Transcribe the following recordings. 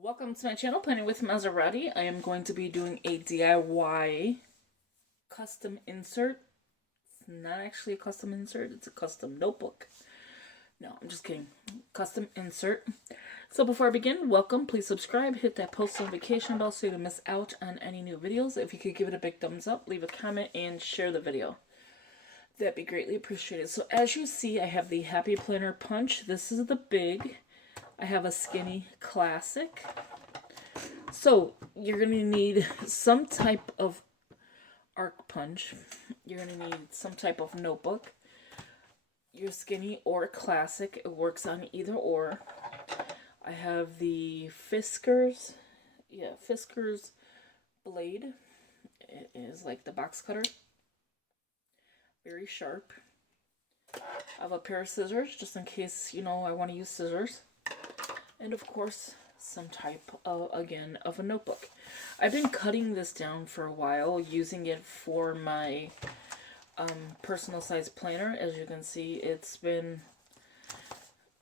Welcome to my channel, Planning with Maserati. I am going to be doing a DIY custom insert. It's not actually a custom insert, it's a custom notebook. No, I'm just kidding. Custom insert. So before I begin, welcome. Please subscribe, hit that post notification bell so you don't miss out on any new videos. If you could give it a big thumbs up, leave a comment, and share the video. That'd be greatly appreciated. So as you see, I have the Happy Planner Punch. This is the big. I have a Skinny Classic. So you're going to need some type of arc punch. You're going to need some type of notebook. Your Skinny or Classic. It works on either or. I have the Fiskars. Yeah, Fiskars blade. It is like the box cutter. Very sharp. I have a pair of scissors just in case, I want to use scissors. And of course, some type of, again, of a notebook. I've been cutting this down for a while, using it for my personal size planner. As you can see, it's been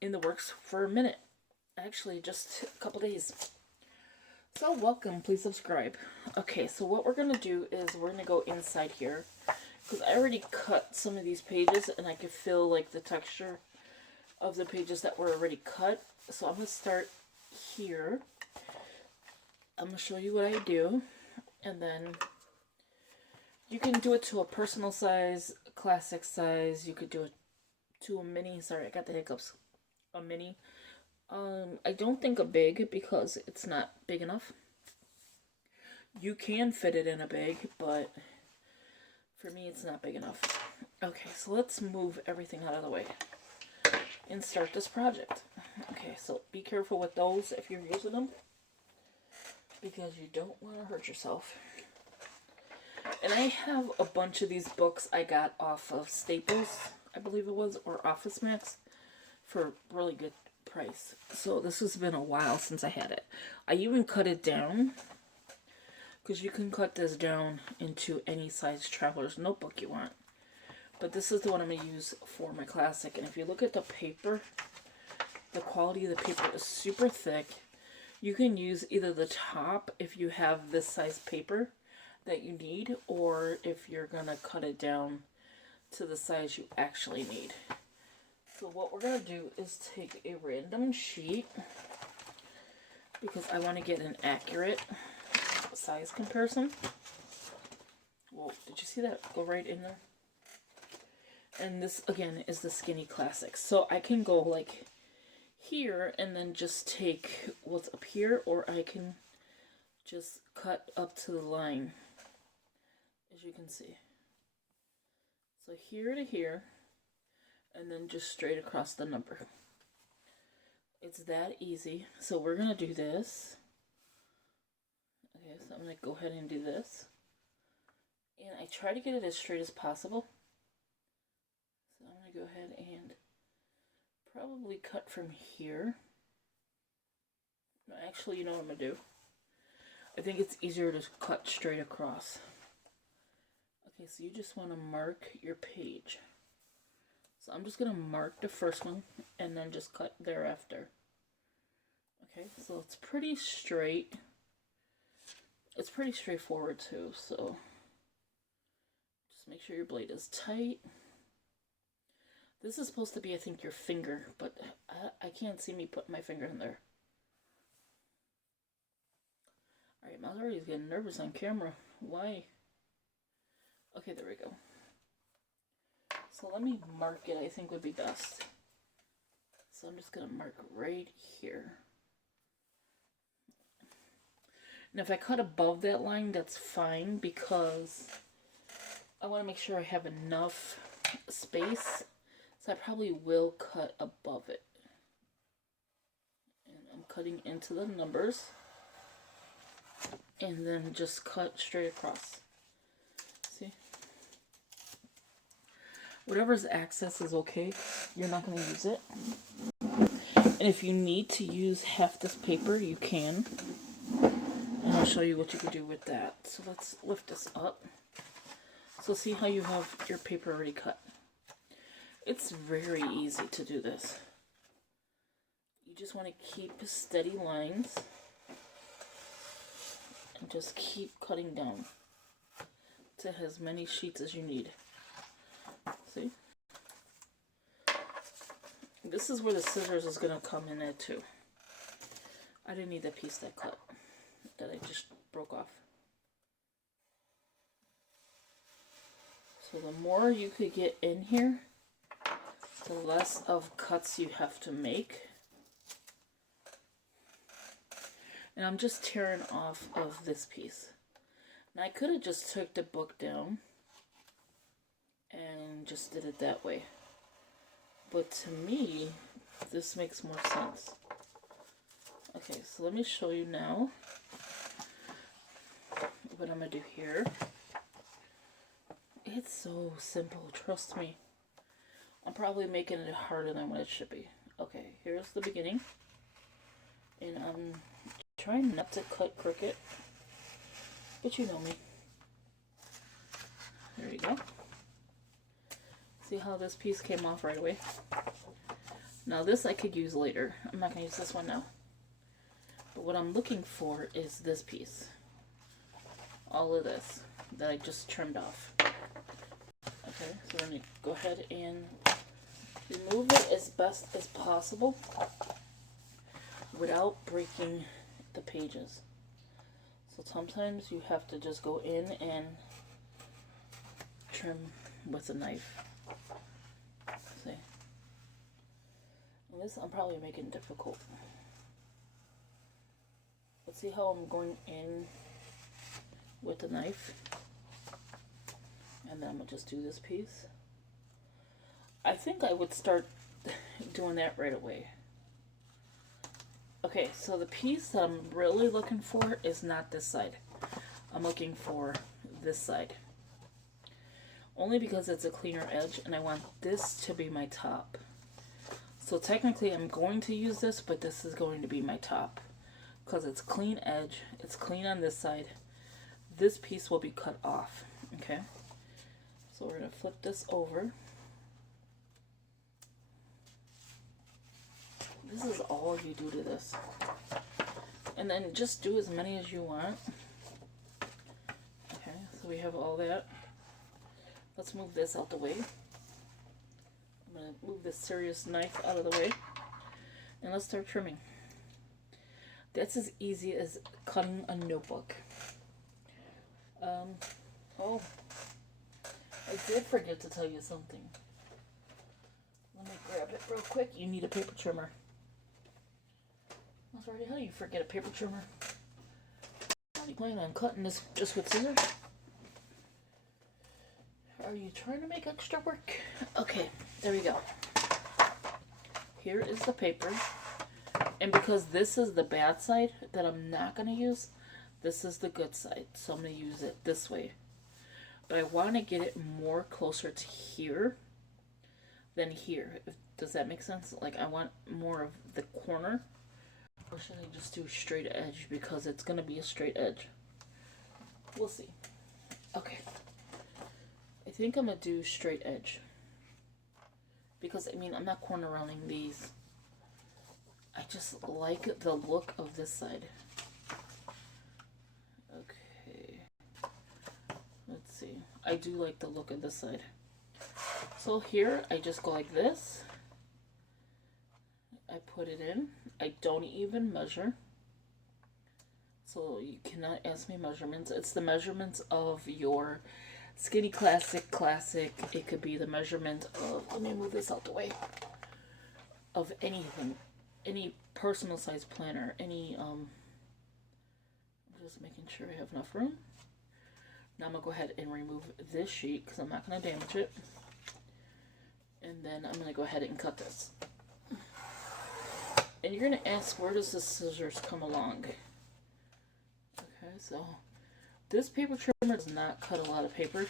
in the works for a minute. Actually, just a couple days. So welcome, please subscribe. Okay, so what we're going to do is we're going to go inside here. Because I already cut some of these pages and I could feel like the texture of the pages that were already cut. So I'm going to start here. I'm going to show you what I do. And then you can do it to a personal size, classic size. You could do it to a mini. Sorry, I got the hiccups. A mini. I don't think a big because it's not big enough. You can fit it in a big, but for me it's not big enough. Okay, so let's move everything out of the way and start this project. Okay, so be careful with those if you're using them, because you don't want to hurt yourself. And I have a bunch of these books I got off of Staples, I believe it was, or Office Max, for really good price. So this has been a while since I had it. I even cut it down, because you can cut this down into any size traveler's notebook you want. But this is the one I'm going to use for my classic. And if you look at the paper, the quality of the paper is super thick. You can use either the top if you have this size paper that you need, or if you're going to cut it down to the size you actually need. So what we're going to do is take a random sheet, because I want to get an accurate size comparison. Whoa, did you see that go right in there? And this, again, is the Skinny Classic. So I can go like here and then just take what's up here, or I can just cut up to the line, as you can see. So here to here, and then just straight across the number. It's that easy. So we're going to do this. Okay, so I'm going to go ahead and do this. And I try to get it as straight as possible. So I'm going to go ahead and probably cut from here. No, actually, you know what I'm going to do? I think it's easier to cut straight across. Okay, so you just want to mark your page. So I'm just going to mark the first one and then just cut thereafter. Okay, so it's pretty straight. It's pretty straightforward too, so just make sure your blade is tight. This is supposed to be, I think, your finger, but I can't see me putting my finger in there. Alright, Mallory's getting nervous on camera. Why? Okay, there we go. So let me mark it, I think would be best. So I'm just going to mark right here. Now if I cut above that line, that's fine, because I want to make sure I have enough space. So I probably will cut above it. And I'm cutting into the numbers. And then just cut straight across. See? Whatever's excess is okay. You're not going to use it. And if you need to use half this paper, you can. And I'll show you what you can do with that. So let's lift this up. So see how you have your paper already cut. It's very easy to do this. You just want to keep steady lines. just keep cutting down to as many sheets as you need. See? This is where the scissors is going to come in at too. I didn't need that piece that cut, that I just broke off. So the more you could get in here, the less of cuts you have to make. And I'm just tearing off of this piece. Now I could have just took the book down and just did it that way. But to me, this makes more sense. Okay, so let me show you now what I'm going to do here. It's so simple, trust me. I'm probably making it harder than what it should be. Okay, here's the beginning. And I'm trying not to cut crooked, but you know me. There you go. See how this piece came off right away? Now this I could use later. I'm not going to use this one now. But what I'm looking for is this piece. All of this that I just trimmed off. Okay, so we're going to go ahead and remove it as best as possible without breaking the pages. So sometimes you have to just go in and trim with a knife. See? And this I'm probably making difficult. But see how I'm going in with the knife? And then I'm going to just do this piece. I think I would start doing that right away. Okay, so the piece that I'm really looking for is not this side. I'm looking for this side. Only because it's a cleaner edge and I want this to be my top. So technically I'm going to use this, but this is going to be my top. Because it's clean edge, it's clean on this side. This piece will be cut off, okay? So we're going to flip this over. This is all you do to this. And then just do as many as you want. Okay, so we have all that. Let's move this out the way. I'm going to move this serious knife out of the way. And let's start trimming. That's as easy as cutting a notebook. Oh, I did forget to tell you something. Let me grab it real quick. You need a paper trimmer. That's already how you forget a paper trimmer. Are you planning on cutting this just with scissors? Are you trying to make extra work? Okay, there we go. Here is the paper. And because this is the bad side that I'm not going to use, this is the good side. So I'm going to use it this way. But I want to get it more closer to here than here. Does that make sense? Like I want more of the corner. Or should I just do straight edge because it's going to be a straight edge? We'll see. Okay. I think I'm going to do straight edge. Because, I mean, I'm not corner rounding these. I just like the look of this side. Okay. Let's see. I do like the look of this side. So here, I just go like this. I put it in. I don't even measure. So you cannot ask me measurements. It's the measurements of your Skinny Classic. It could be the measurement of, let me move this out the way, of anything. Any personal size planner. Any, I'm just making sure I have enough room. Now I'm going to go ahead and remove this sheet because I'm not going to damage it. And then I'm going to go ahead and cut this. And you're going to ask, where does the scissors come along? Okay, so this paper trimmer does not cut a lot of paper.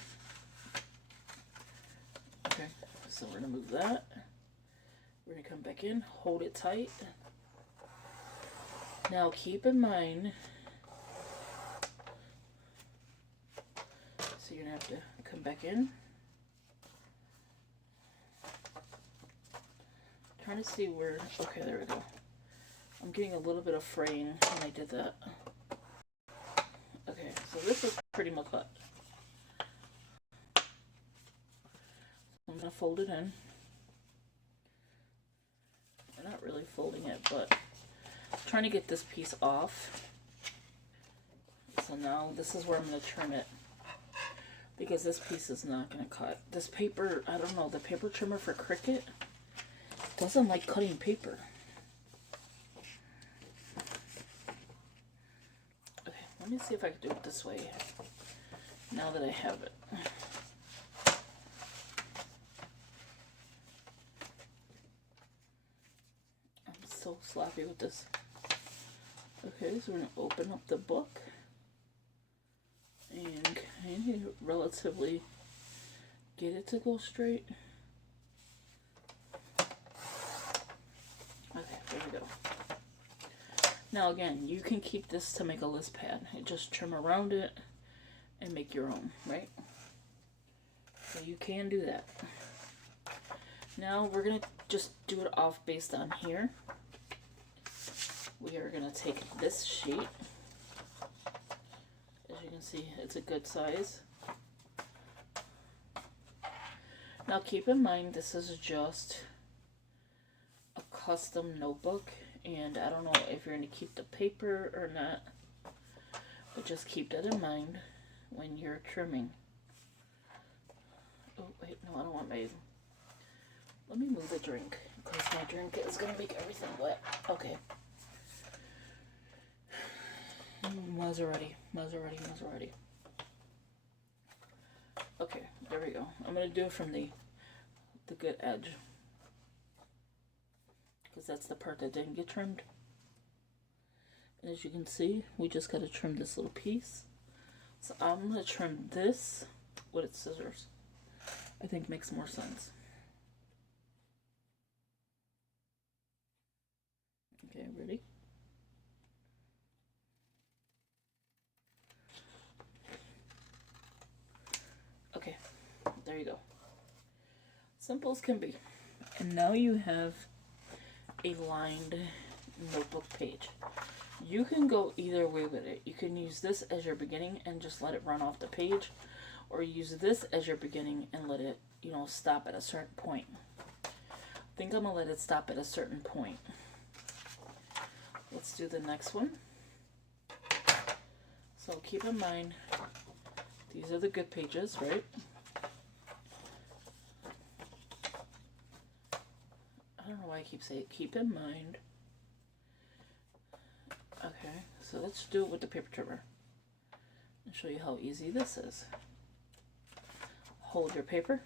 Okay, so we're going to move that. We're going to come back in, hold it tight. Now keep in mind, so you're going to have to come back in. Trying to see where, okay, there we go. I'm getting a little bit of fraying when I did that. Okay, this is pretty much cut. I'm gonna fold it in. I'm not really folding it, but I'm trying to get this piece off. So now this is where I'm gonna trim it, because this piece is not gonna cut. This paper, I don't know, the paper trimmer for Cricut doesn't like cutting paper. Okay, let me see if I can do it this way now that I have it. I'm so sloppy with this. Okay, so we're gonna open up the book and kind of relatively get it to go straight. Okay, there we go. Now again, you can keep this to make a list pad. Just trim around it and make your own, right? So you can do that. Now we're gonna just do it off based on here. We are gonna take this sheet. As you can see, it's a good size. Now keep in mind, this is just a custom notebook, and I don't know if you're going to keep the paper or not, but just keep that in mind when you're trimming. Oh wait, no, I don't want my, let me move the drink, because my drink is going to make everything wet. Okay. Maserati. Okay, there we go. I'm going to do it from the good edge, because that's the part that didn't get trimmed. And as you can see, we just got to trim this little piece. So I'm going to trim this with scissors. I think makes more sense. Okay, ready? Okay, there you go. Simple as can be. And now you have a lined notebook page. You can go either way with it. You can use this as your beginning and just let it run off the page, or use this as your beginning and let it, you know, stop at a certain point. I think I'm gonna let it stop at a certain point. Let's do the next one. So keep in mind, these are the good pages, right? I don't know why I keep saying keep in mind. Okay, so let's do it with the paper trimmer and show you how easy this is. Hold your paper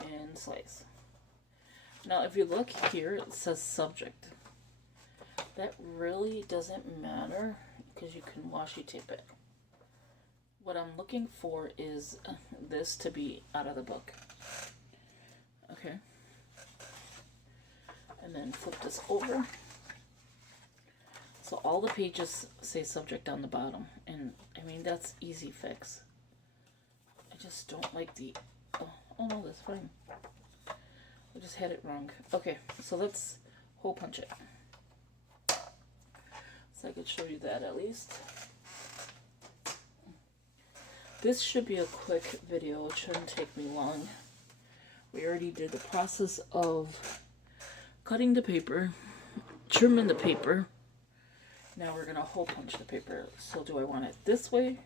and slice. Now if you look here, it says subject. That really doesn't matter because you can washi tape it. What I'm looking for is this to be out of the book. Okay. And then flip this over. So all the pages say subject on the bottom. And I mean, that's easy fix. I just don't like the, oh no, that's fine. I just had it wrong. Okay, so let's hole punch it. So I could show you that at least. This should be a quick video. It shouldn't take me long. We already did the process of cutting the paper, trimming the paper. Now we're gonna hole punch the paper. So do I want it this way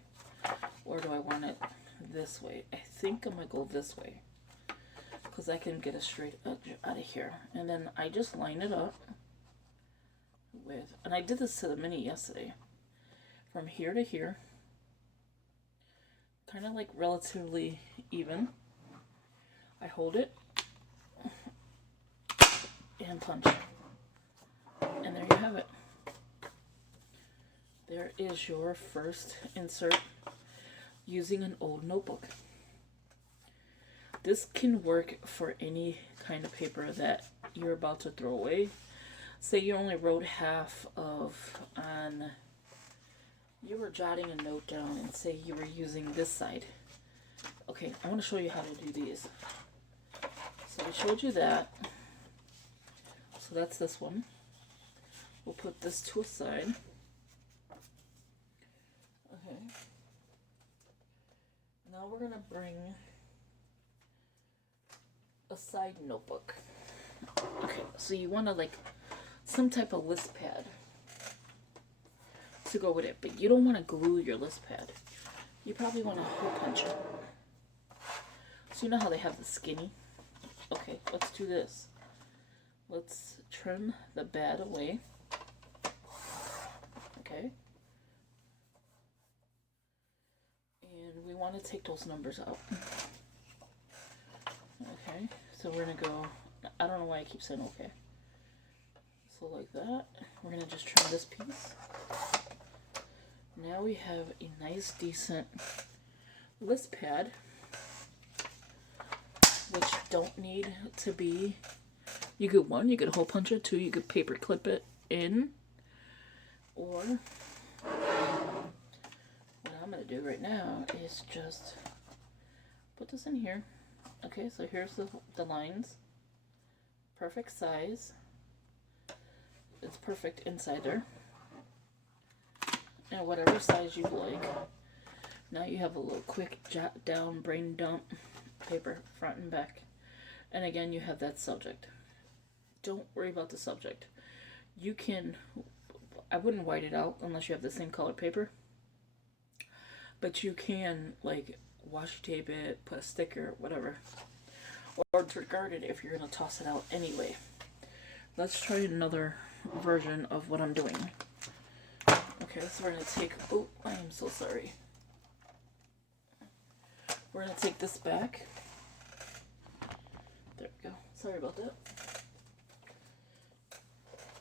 or do I want it this way? I think I'm gonna go this way because I can get a straight edge out of here. And then I just line it up with, and I did this to the mini yesterday, from here to here, kind of like relatively even. I hold it and punch, and there you have it. There is your first insert using an old notebook. This can work for any kind of paper that you're about to throw away. Say you only wrote half of on, you were jotting a note down and say you were using this side. Okay, I want to show you how to do these. So I showed you that. So that's this one. We'll put this to a side. Now we're gonna bring a side notebook. Okay, so you want to like some type of list pad to go with it, but you don't want to glue your list pad. You probably want to hole punch it. So you know how they have the skinny? Okay, let's do this. Let's trim the bad away. Okay. And we want to take those numbers out. Okay, so we're going to go, I don't know why I keep saying okay. So like that, we're going to just trim this piece. Now we have a nice, decent list pad, which don't need to be, you could you could hole punch it, two, you could paper clip it in, or what I'm going to do right now is just put this in here. Okay, so here's the lines, perfect size, it's perfect inside there, and whatever size you like. Now you have a little quick jot down, brain dump paper, front and back, and again you have that subject. Don't worry about the subject. You can, I wouldn't white it out unless you have the same color paper, but you can like washi tape it, put a sticker, whatever, or discard it if you're gonna toss it out anyway. Let's try another version of what I'm doing. Okay, so we're gonna take, oh, I am so sorry. We're gonna take this back. There we go. Sorry about that.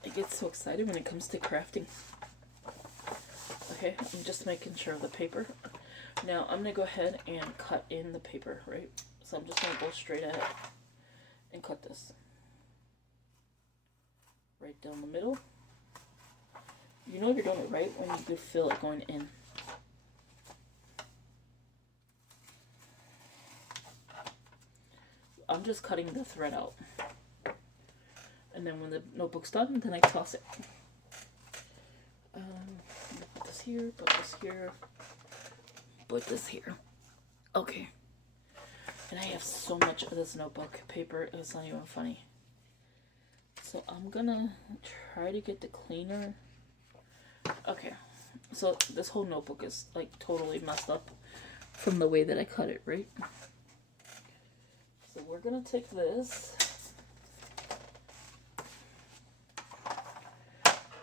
I get so excited when it comes to crafting. Okay, I'm just making sure of the paper. Now I'm gonna go ahead and cut in the paper, right? So I'm just gonna go straight ahead and cut this. Right down the middle. You know you're doing it right when you can feel it going in. I'm just cutting the thread out. And then when the notebook's done, then I toss it. Put this here, put this here, put this here. Okay. And I have so much of this notebook paper, it's not even funny. So I'm gonna try to get the cleaner. Okay, so this whole notebook is like totally messed up from the way that I cut it, right? So we're gonna take this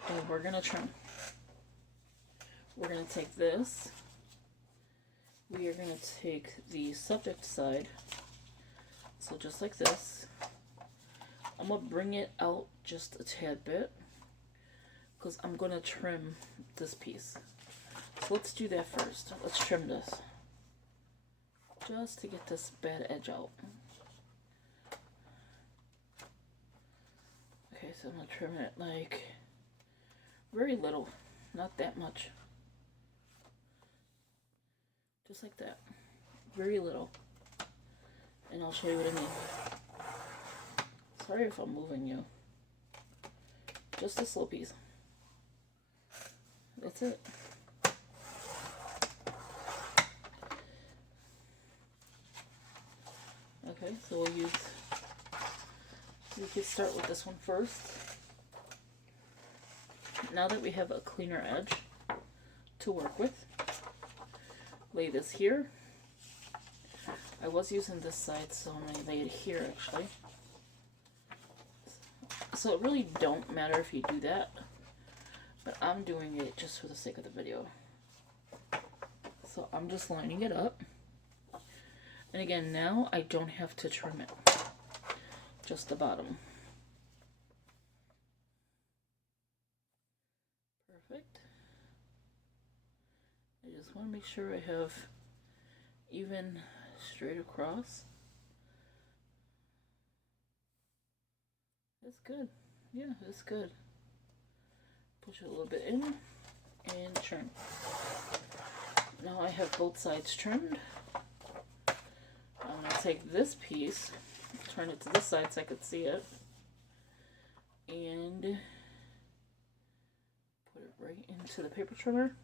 and we're gonna trim. We're gonna take this. We are gonna take the subject side. So just like this. I'm gonna bring it out just a tad bit because I'm gonna trim this piece. So let's do that first. Let's trim this just to get this bad edge out. Okay, so I'm gonna trim it like very little, not that much. Just like that, very little. And I'll show you what I mean. Sorry if I'm moving you. Just a slow piece. That's it. Okay, so we could start with this one first. Now that we have a cleaner edge to work with, lay this here. I was using this side, so I'm going to lay it here actually. So it really don't matter if you do that, but I'm doing it just for the sake of the video. So I'm just lining it up. And again, now I don't have to trim it, just the bottom. Perfect. I just want to make sure I have even straight across. That's good. Yeah, that's good. Push it a little bit in and trim. Now I have both sides trimmed. I'm going to take this piece, turn it to this side so I could see it, and put it right into the paper trimmer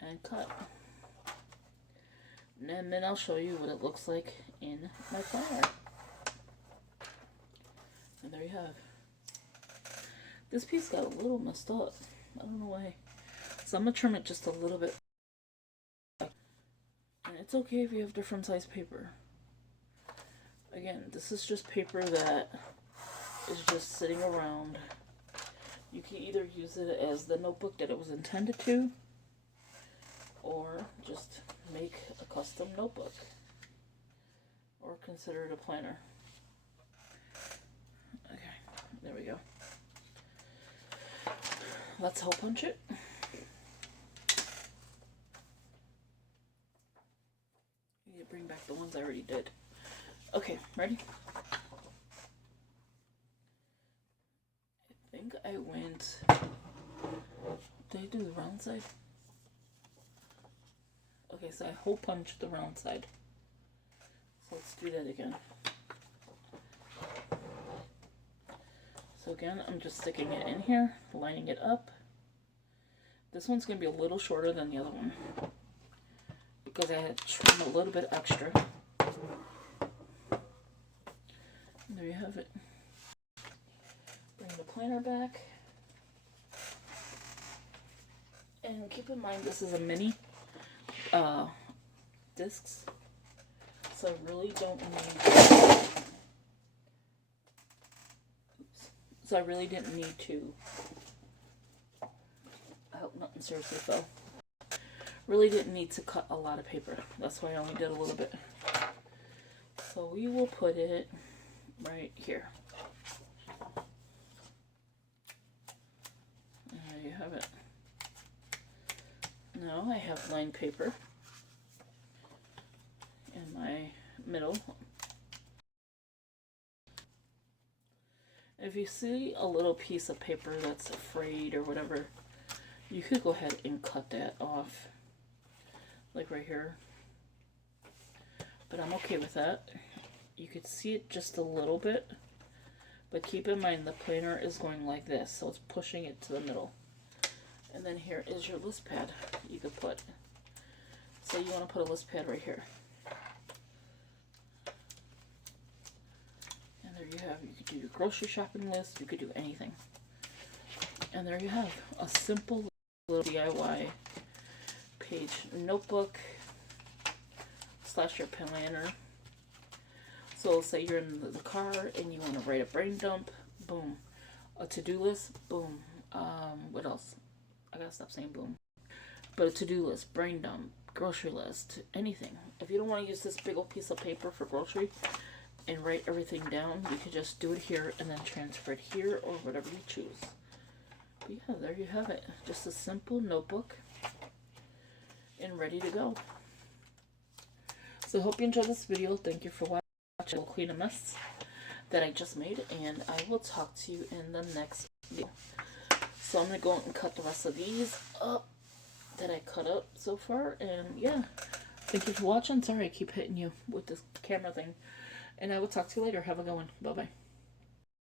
and cut. And then I'll show you what it looks like in my planner. And there you have. This piece got a little messed up. I don't know why. So I'm going to trim it just a little bit. And it's okay if you have different size paper. Again, this is just paper that is just sitting around. You can either use it as the notebook that it was intended to, or just make a custom notebook, or consider it a planner. Okay, there we go. Let's hole punch it. I need to bring back the ones I already did. Okay, ready? I think I went... Did I do the round side? Okay, so I hole punched the round side. So let's do that again. So again, I'm just sticking it in here, lining it up. This one's going to be a little shorter than the other one, because I had to trim a little bit extra. And there you have it. Bring the planner back. And keep in mind, this is a mini discs, so I really don't need... So I really didn't need to... I hope nothing seriously fell. Really didn't need to cut a lot of paper. That's why I only did a little bit. So we will put it right here. And there you have it. Now I have lined paper in my middle. If you see a little piece of paper that's frayed or whatever, you could go ahead and cut that off, like right here. But I'm okay with that. You could see it just a little bit, but keep in mind the planner is going like this, so it's pushing it to the middle. And then here is your list pad you could put. So you want to put a list pad right here. And there you have, you could do your grocery shopping list, you could do anything. And there you have a simple little DIY page notebook / your planner. So say you're in the car and you want to write a brain dump, boom. A to-do list, boom. What else? I gotta stop saying boom. But a to-do list, brain dump, grocery list, anything. If you don't want to use this big old piece of paper for grocery and write everything down, you could just do it here and then transfer it here or whatever you choose. But yeah, there you have it. Just a simple notebook and ready to go. So I hope you enjoyed this video. Thank you for watching. We'll clean a mess that I just made, and I will talk to you in the next video. So I'm going to go and cut the rest of these up that I cut up so far, and yeah, thank you for watching. Sorry I keep hitting you with this camera thing, and I will talk to you later. Have a good one. Bye bye.